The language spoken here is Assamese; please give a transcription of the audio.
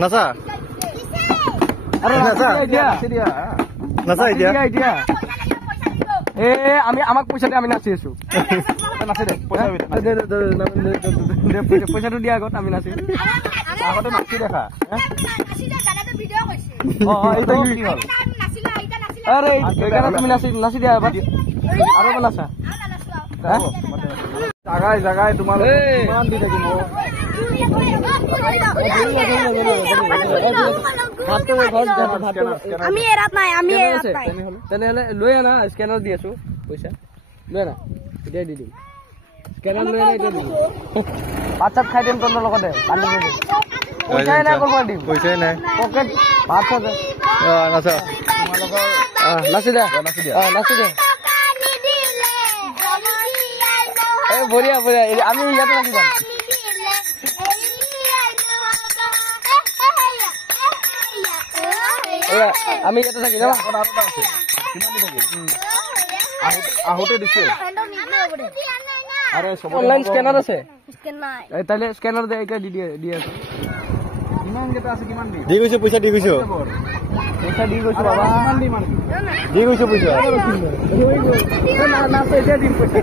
নাচা আরে নাচা এতিয়া নাচা এতিয়া এতিয়া এ আমি আমাক পইচা দে আমি নাচি আছো নাচি দে পইচাটো দিয়া আগত আমি নাচি আগতে নাচি দেখা আরে তুমি নাচি দিয়া এবাৰ আৰু এবাৰ নাচা জাগাই জাগাই তোমাৰ কিমান দি থাকিম আমি এৰাত নাই আমি এৰাত নাই তেনেহলে লৈ আনা স্কেনাৰ দি আছো পইচা লৈ আনা এতিয়া দি দিম স্কেনাৰ লৈ আনা এতিয়া দিম ভাত চাত খাই দিম তোৰ লগতে পইচাই নাই ক'ৰ পৰা দিম পইচাই নাই পকেট ভাত চাত নাচা তোমালোকৰ নাচি দে নাচি দে বঢ়িয়া বঢ়িয়া আমি ইয়াতে নাচি যাম আমি ইয়াতে থাকি যাবা আহোঁতে দিছে আৰু অনলাইন স্কেনাৰ আছে তাহলে স্কেনাৰ দে এতিয়া দি আছে কিমান কেইটা আছে কিমান দি গৈছো পইচা দি গৈছো পইচা দি গৈছো বাবা দি গৈছো পইচা না না এতিয়া দিম পইচা